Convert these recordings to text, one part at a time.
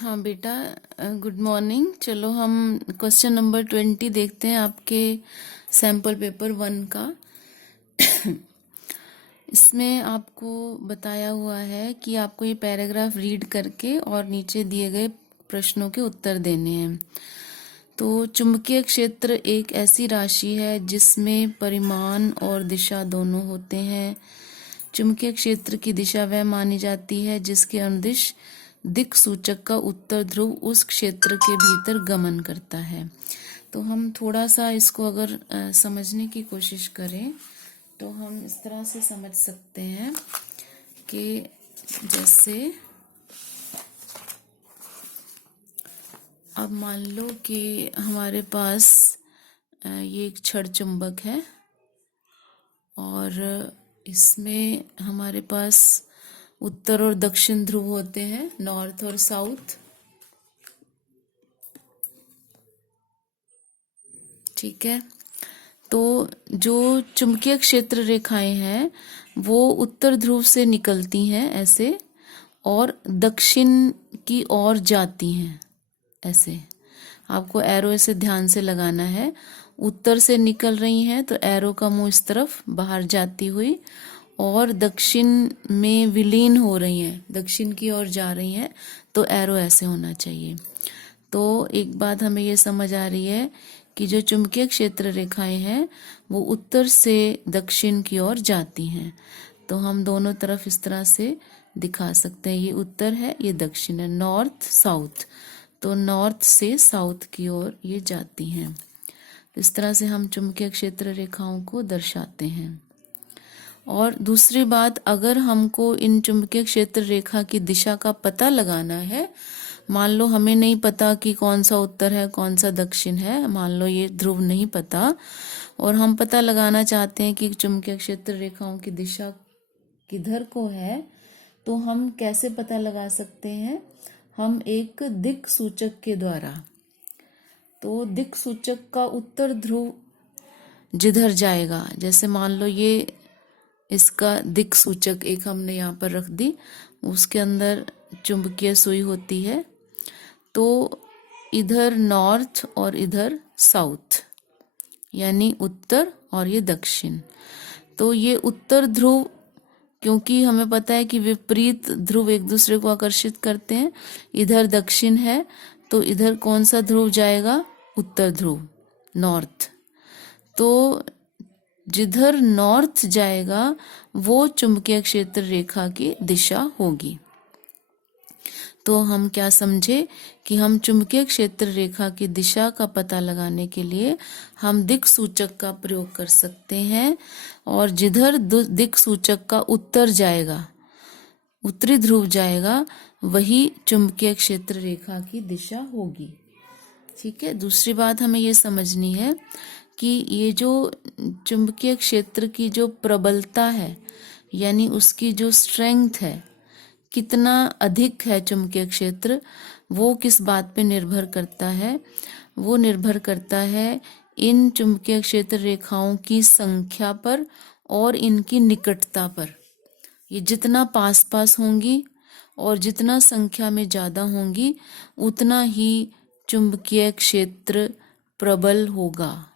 हाँ बेटा, good morning. चलो हम क्वेश्चन नंबर 20 देखते हैं आपके सैम्पल पेपर 1 का। इसमें आपको बताया हुआ है कि आपको ये पैराग्राफ रीड करके और नीचे दिए गए प्रश्नों के उत्तर देने हैं। तो चुंबकीय क्षेत्र एक ऐसी राशि है जिसमें परिमाण और दिशा दोनों होते हैं। चुंबकीय क्षेत्र की दिशा वह मानी जाती है जिसके अनुदिश दिक् सूचक का उत्तर ध्रुव उस क्षेत्र के भीतर गमन करता है। तो हम थोड़ा सा इसको अगर समझने की कोशिश करें तो हम इस तरह से समझ सकते हैं कि जैसे अब मान लो कि हमारे पास ये एक छड़ चुंबक है और इसमें हमारे पास उत्तर और दक्षिण ध्रुव होते हैं, नॉर्थ और साउथ। ठीक है, तो जो चुंबकीय क्षेत्र रेखाएं हैं वो उत्तर ध्रुव से निकलती हैं ऐसे और दक्षिण की ओर जाती हैं ऐसे। आपको एरो ऐसे ध्यान से लगाना है। उत्तर से निकल रही हैं तो एरो का मुंह इस तरफ बाहर जाती हुई और दक्षिण में विलीन हो रही हैं, दक्षिण की ओर जा रही हैं, तो एरो ऐसे होना चाहिए। तो एक बात हमें ये समझ आ रही है कि जो चुंबकीय क्षेत्र रेखाएं हैं वो उत्तर से दक्षिण की ओर जाती हैं। तो हम दोनों तरफ इस तरह से दिखा सकते हैं, ये उत्तर है, ये दक्षिण है, नॉर्थ साउथ। तो नॉर्थ से साउथ की ओर ये जाती हैं। इस तरह से हम चुंबकीय क्षेत्र रेखाओं को दर्शाते हैं। और दूसरी बात, अगर हमको इन चुंबकीय क्षेत्र रेखा की दिशा का पता लगाना है, मान लो हमें नहीं पता कि कौन सा उत्तर है कौन सा दक्षिण है, मान लो ये ध्रुव नहीं पता और हम पता लगाना चाहते हैं कि चुंबकीय क्षेत्र रेखाओं की दिशा किधर को है, तो हम कैसे पता लगा सकते हैं? हम एक दिक् सूचक के द्वारा। तो दिक् सूचक का उत्तर ध्रुव जिधर जाएगा, जैसे मान लो ये इसका दिक् सूचक एक हमने यहाँ पर रख दी, उसके अंदर चुंबकीय सुई होती है, तो इधर नॉर्थ और इधर साउथ, यानी उत्तर और ये दक्षिण। तो ये उत्तर ध्रुव, क्योंकि हमें पता है कि विपरीत ध्रुव एक दूसरे को आकर्षित करते हैं, इधर दक्षिण है तो इधर कौन सा ध्रुव जाएगा? उत्तर ध्रुव, नॉर्थ। तो जिधर नॉर्थ जाएगा वो चुंबकीय क्षेत्र रेखा की दिशा होगी। तो हम क्या समझे कि हम चुंबकीय क्षेत्र रेखा की दिशा का पता लगाने के लिए हम दिक् सूचक का प्रयोग कर सकते हैं, और जिधर दिक् सूचक का उत्तर जाएगा, उत्तरी ध्रुव जाएगा, वही चुंबकीय क्षेत्र रेखा की दिशा होगी। ठीक है, दूसरी बात हमें ये समझनी है कि ये जो चुंबकीय क्षेत्र की जो प्रबलता है, यानी उसकी जो स्ट्रेंथ है, कितना अधिक है चुंबकीय क्षेत्र, वो किस बात पे निर्भर करता है? वो निर्भर करता है इन चुंबकीय क्षेत्र रेखाओं की संख्या पर और इनकी निकटता पर। ये जितना पास पास होंगी और जितना संख्या में ज्यादा होंगी उतना ही चुंबकीय क्षेत्र प्रबल होगा।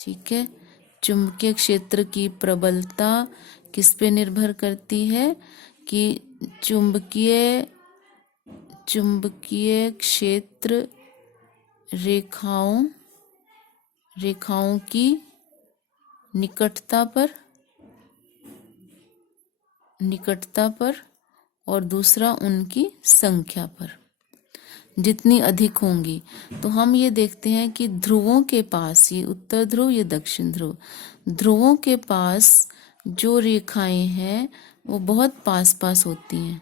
ठीक है, चुंबकीय क्षेत्र की प्रबलता किस पे निर्भर करती है? कि चुंबकीय क्षेत्र रेखाओं की निकटता पर और दूसरा उनकी संख्या पर, जितनी अधिक होंगी। तो हम ये देखते हैं कि ध्रुवों के पास, ये उत्तर ध्रुव, ये दक्षिण ध्रुव, ध्रुवों के पास जो रेखाएं हैं वो बहुत पास पास होती हैं,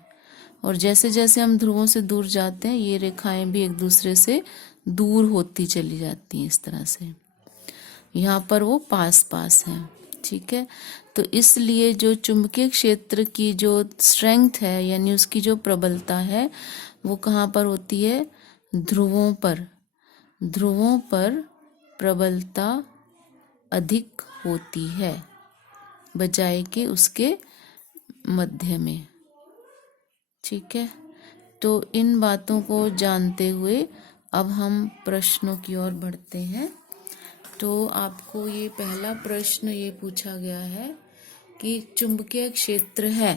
और जैसे जैसे हम ध्रुवों से दूर जाते हैं ये रेखाएं भी एक दूसरे से दूर होती चली जाती हैं। इस तरह से यहाँ पर वो पास पास हैं। ठीक है, तो इसलिए जो चुंबकीय क्षेत्र की जो स्ट्रेंथ है, यानी उसकी जो प्रबलता है, वो कहाँ पर होती है? ध्रुवों पर। ध्रुवों पर प्रबलता अधिक होती है बजाय के उसके मध्य में। ठीक है, तो इन बातों को जानते हुए अब हम प्रश्नों की ओर बढ़ते हैं। तो आपको ये पहला प्रश्न ये पूछा गया है कि चुंबकीय क्षेत्र है,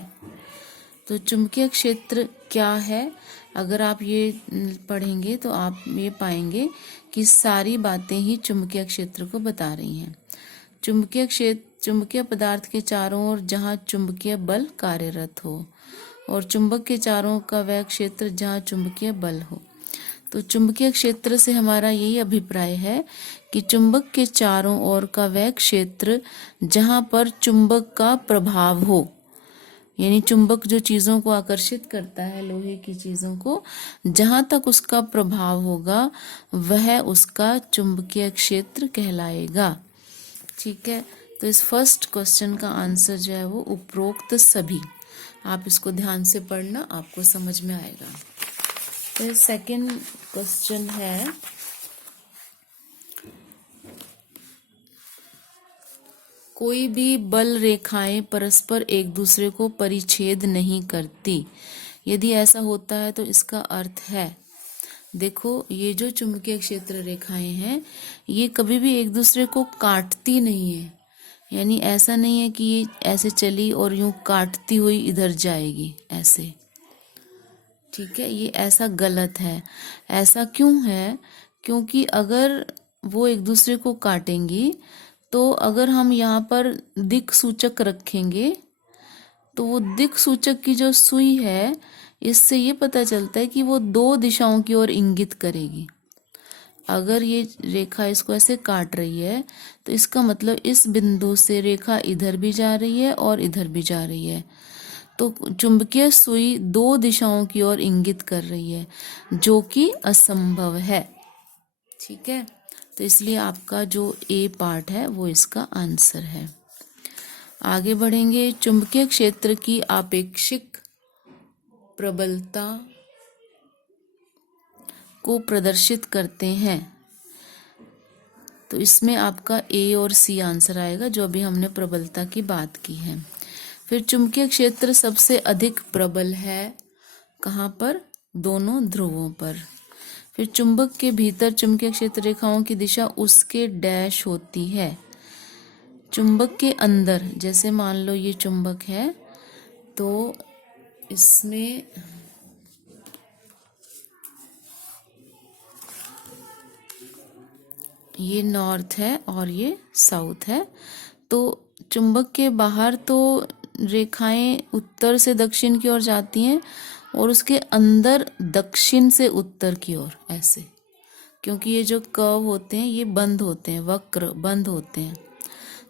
तो चुंबकीय क्षेत्र क्या है। अगर आप ये पढ़ेंगे तो आप ये पाएंगे कि सारी बातें ही चुंबकीय क्षेत्र को बता रही हैं। चुंबकीय क्षेत्र चुंबकीय पदार्थ के चारों ओर जहाँ चुंबकीय बल कार्यरत हो, और चुंबक के चारों का वह क्षेत्र जहाँ चुंबकीय बल हो। तो चुंबकीय क्षेत्र से हमारा यही अभिप्राय है कि चुंबक के चारों ओर का वह क्षेत्र जहाँ पर चुंबक का प्रभाव हो, यानी चुंबक जो चीजों को आकर्षित करता है, लोहे की चीजों को, जहां तक उसका प्रभाव होगा वह उसका चुंबकीय क्षेत्र कहलाएगा। ठीक है, तो इस फर्स्ट क्वेश्चन का आंसर जो है वो उपरोक्त सभी। आप इसको ध्यान से पढ़ना, आपको समझ में आएगा। तो सेकंड क्वेश्चन है, कोई भी बल रेखाएं परस्पर एक दूसरे को परिच्छेद नहीं करती। यदि ऐसा होता है तो इसका अर्थ है, देखो ये जो चुंबकीय क्षेत्र रेखाएं हैं ये कभी भी एक दूसरे को काटती नहीं है। यानी ऐसा नहीं है कि ये ऐसे चली और यूं काटती हुई इधर जाएगी ऐसे। ठीक है, ये ऐसा गलत है। ऐसा क्यों है? क्योंकि अगर वो एक दूसरे को काटेंगी तो अगर हम यहाँ पर दिक् सूचक रखेंगे तो वो दिक् सूचक की जो सुई है, इससे ये पता चलता है कि वो दो दिशाओं की ओर इंगित करेगी। अगर ये रेखा इसको ऐसे काट रही है तो इसका मतलब इस बिंदु से रेखा इधर भी जा रही है और इधर भी जा रही है। तो चुंबकीय सुई दो दिशाओं की ओर इंगित कर रही है, जो कि असंभव है। ठीक है, तो इसलिए आपका जो ए पार्ट है वो इसका आंसर है। आगे बढ़ेंगे। चुंबकीय क्षेत्र की आपेक्षिक प्रबलता को प्रदर्शित करते हैं। तो इसमें आपका ए और सी आंसर आएगा, जो अभी हमने प्रबलता की बात की है। फिर चुंबकीय क्षेत्र सबसे अधिक प्रबल है कहाँ पर? दोनों ध्रुवों पर। फिर चुंबक के भीतर चुंबकीय क्षेत्र रेखाओं की दिशा उसके डैश होती है। चुंबक के अंदर, जैसे मान लो ये चुंबक है तो इसमें ये नॉर्थ है और ये साउथ है। तो चुंबक के बाहर तो रेखाएं उत्तर से दक्षिण की ओर जाती हैं और उसके अंदर दक्षिण से उत्तर की ओर ऐसे, क्योंकि ये जो कर्व होते हैं ये बंद होते हैं, वक्र बंद होते हैं,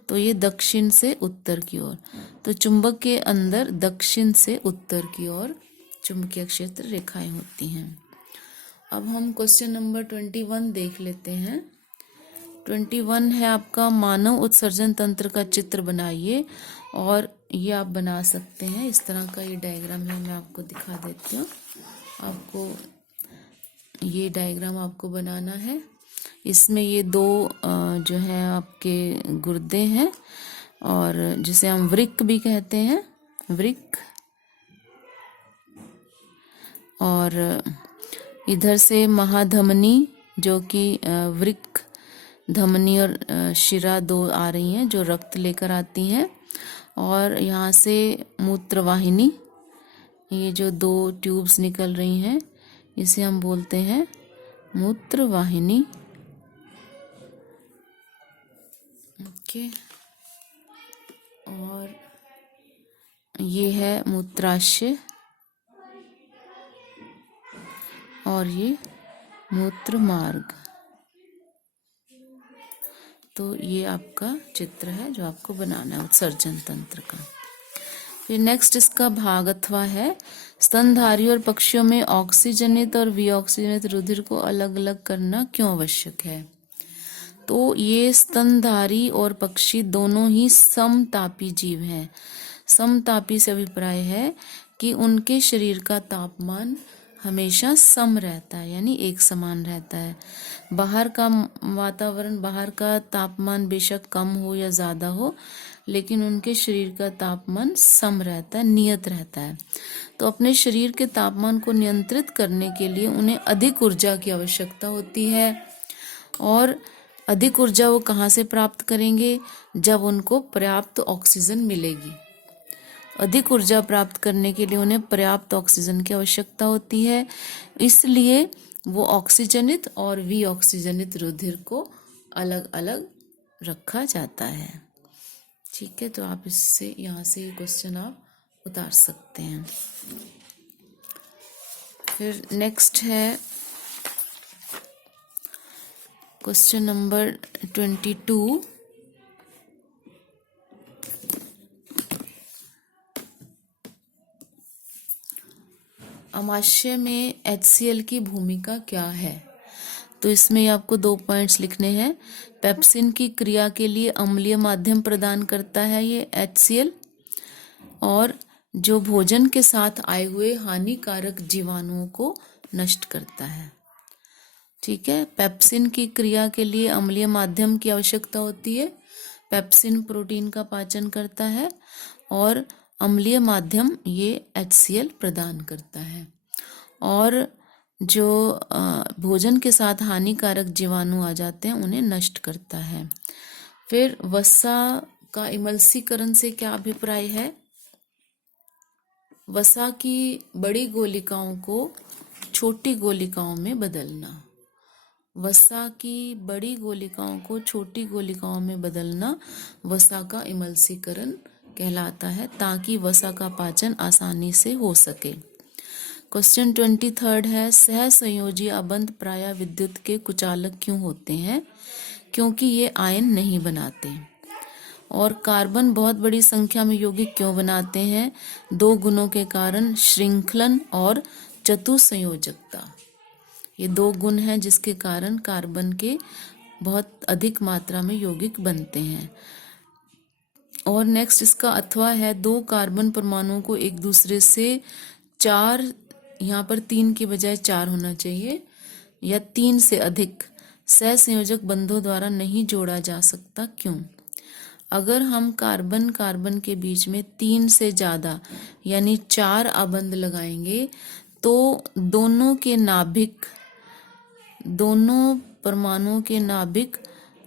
तो ये दक्षिण से उत्तर की ओर। तो चुंबक के अंदर दक्षिण से उत्तर की ओर चुंबकीय क्षेत्र रेखाएं होती हैं। अब हम क्वेश्चन नंबर 21 देख लेते हैं। 21 है आपका, मानव उत्सर्जन तंत्र का चित्र बनाइए। और ये आप बना सकते हैं, इस तरह का ये डायग्राम है, मैं आपको दिखा देती हूँ। आपको ये डायग्राम आपको बनाना है। इसमें ये दो जो है आपके गुर्दे हैं, और जिसे हम वृक्क भी कहते हैं, वृक्क। और इधर से महाधमनी, जो कि वृक्क, धमनी और शिरा दो आ रही हैं जो रक्त लेकर आती हैं। और यहाँ से मूत्रवाहिनी, ये जो दो ट्यूब्स निकल रही हैं इसे हम बोलते हैं मूत्रवाहिनी। ओके, और ये है मूत्राशय और ये मूत्र मार्ग। तो ये आपका चित्र है जो आपको बनाना है उत्सर्जन तंत्र का। फिर नेक्स्ट इसका भाग अथवा है, स्तनधारी और पक्षियों में ऑक्सीजनित और विऑक्सीजनित रुधिर को अलग अलग करना क्यों आवश्यक है? तो ये स्तनधारी और पक्षी दोनों ही समतापी जीव हैं। समतापी से अभिप्राय है कि उनके शरीर का तापमान हमेशा सम रहता है, यानी एक समान रहता है। बाहर का वातावरण, बाहर का तापमान बेशक कम हो या ज़्यादा हो, लेकिन उनके शरीर का तापमान सम रहता है, नियत रहता है। तो अपने शरीर के तापमान को नियंत्रित करने के लिए उन्हें अधिक ऊर्जा की आवश्यकता होती है। और अधिक ऊर्जा वो कहाँ से प्राप्त करेंगे? जब उनको पर्याप्त ऑक्सीजन मिलेगी। अधिक ऊर्जा प्राप्त करने के लिए उन्हें पर्याप्त ऑक्सीजन की आवश्यकता होती है, इसलिए वो ऑक्सीजनित और विऑक्सीजनित रुधिर को अलग अलग रखा जाता है। ठीक है, तो आप इससे यहाँ से ये क्वेश्चन आप उतार सकते हैं। फिर नेक्स्ट है क्वेश्चन नंबर 22। अमाशय में HCl की भूमिका क्या है? तो इसमें आपको 2 पॉइंट्स लिखने हैं। पेप्सिन की क्रिया के लिए अम्लीय माध्यम प्रदान करता है ये HCl, और जो भोजन के साथ आए हुए हानिकारक जीवाणुओं को नष्ट करता है। ठीक है, पेप्सिन की क्रिया के लिए अम्लीय माध्यम की आवश्यकता होती है। पेप्सिन प्रोटीन का पाचन करता है और अम्लीय माध्यम ये HCl प्रदान करता है, और जो भोजन के साथ हानिकारक जीवाणु आ जाते हैं उन्हें नष्ट करता है। फिर वसा का इमल्सीकरण से क्या अभिप्राय है? वसा की बड़ी गोलिकाओं को छोटी गोलिकाओं में बदलना। वसा की बड़ी गोलिकाओं को छोटी गोलिकाओं में बदलना वसा का इमल्सीकरण कहलाता है, ताकि वसा का पाचन आसानी से हो सके। क्वेश्चन 23 है, सहसंयोजी आबंध प्रायः विद्युत के कुचालक क्यों होते हैं? क्योंकि ये आयन नहीं बनाते। और कार्बन बहुत बड़ी संख्या में यौगिक क्यों बनाते हैं? 2 गुणों के कारण, श्रृंखलन और चतुसंयोजकता। ये 2 गुण हैं जिसके कारण कार्बन के बहुत अधिक मात्रा में यौगिक बनते हैं। और नेक्स्ट इसका अथवा है, 2 कार्बन परमाणुओं को एक दूसरे से 4, यहाँ पर 3 की बजाय 4 होना चाहिए, या 3 से अधिक सहसंयोजक बंधों द्वारा नहीं जोड़ा जा सकता। क्यों? अगर हम कार्बन कार्बन के बीच में 3 से ज़्यादा यानी 4 आबंध लगाएंगे तो दोनों परमाणुओं के नाभिक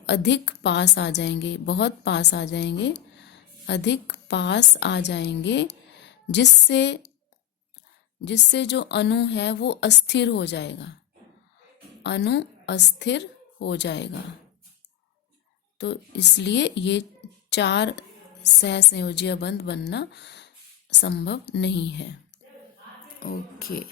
अधिक पास आ जाएंगे, बहुत पास आ जाएंगे, अधिक पास आ जाएंगे, जिससे जो अणु है वो अस्थिर हो जाएगा, अणु अस्थिर हो जाएगा। तो इसलिए ये 4 सहसंयोजी बंध बनना संभव नहीं है। ओके।